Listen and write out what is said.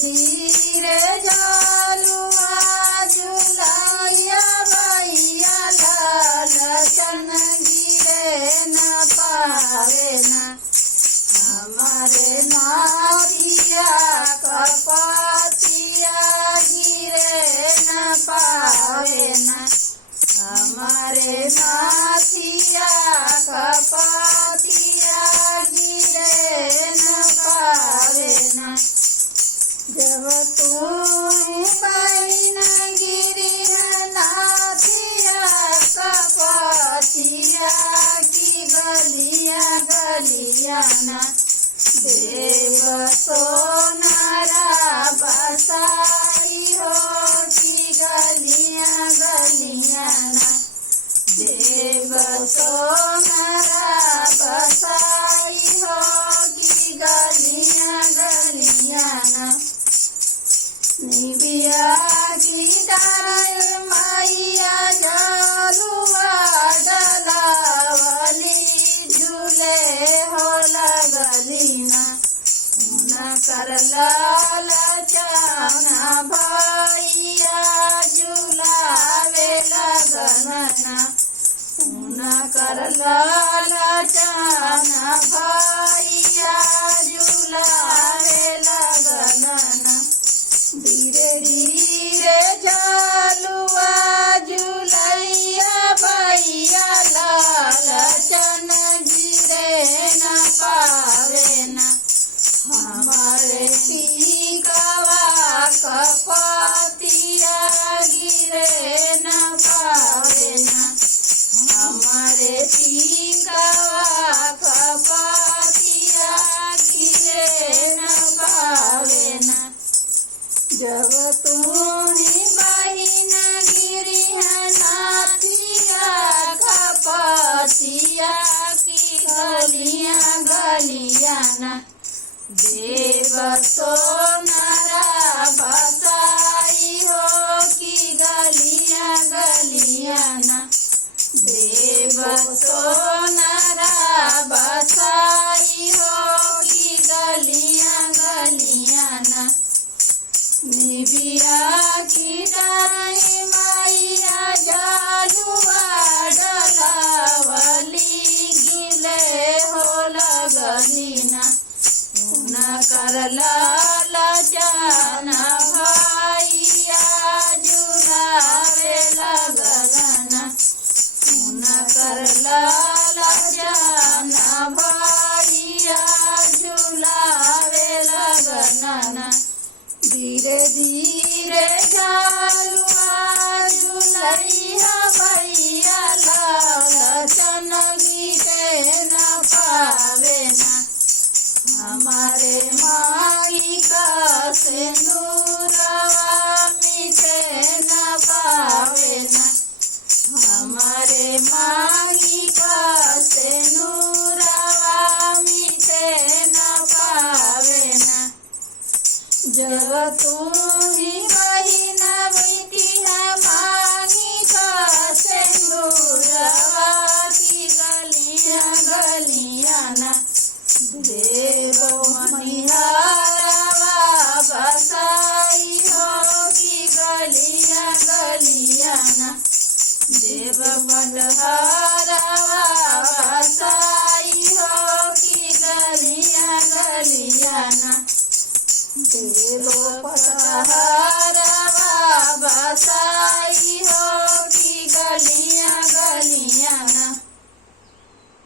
धीरे झलुआ झुलैया भैया लालचन गिरे न पावे ना। हमारे नाथिया कपतिया गिरे न पावे ना। हमारे नाथिया कपतिया गिरे न पावे ना। जब तू बहन गिरी नाथिया कपतिया की गलिया गलिया ना। देव सोनारा बसाई हो की गलिया गलिया ना। देव सोनारा बसाई हो की गलिया गलिया ना। निबिया की डाल मैया झलुआ डलावली झूले हो लगली ना। कर लालचना भैया झुलावे लगना। कर लालचना भैया झुलावे लगना। धीरे धीरे झलुआ झुलैया भैया लालचन गिरे न पावे ना। हमारे टीकावा कपतिया गिरे न पावे ना। हमारे टीकावा कपतिया गिरे न पावे ना। जब तुम्हें बहन गिरी नाथिया कपतिया की गलिया गलिया ना। देव सोनारा बसाई हो की गलिया गलिया ना। देव सोनारा बसाई हो की गलिया गलिया ना। निबिया की डाई मैया झलुआ डलावली गिले हो लगली ना। कर लालचना भैया झुलावे लगना। कर लालचना भैया झुलावे लगना। धीरे धीरे झलुआ झुलैया भैया लालचन गिरे न पावे ना। हमारे मालिका से नूरवा मिटे न पावे ना। हमारे मालिका से नूरवा मिटे न पावे ना। जब तुम्ही बहिन बैठी है मालिका से नूरवा की गलिया गलिया ना। देव मनिहारवा बसाई हो की गलिया गलिया ना। देव मनिहारवा बसाई हो की गलिया गलिया ना। देव पतहा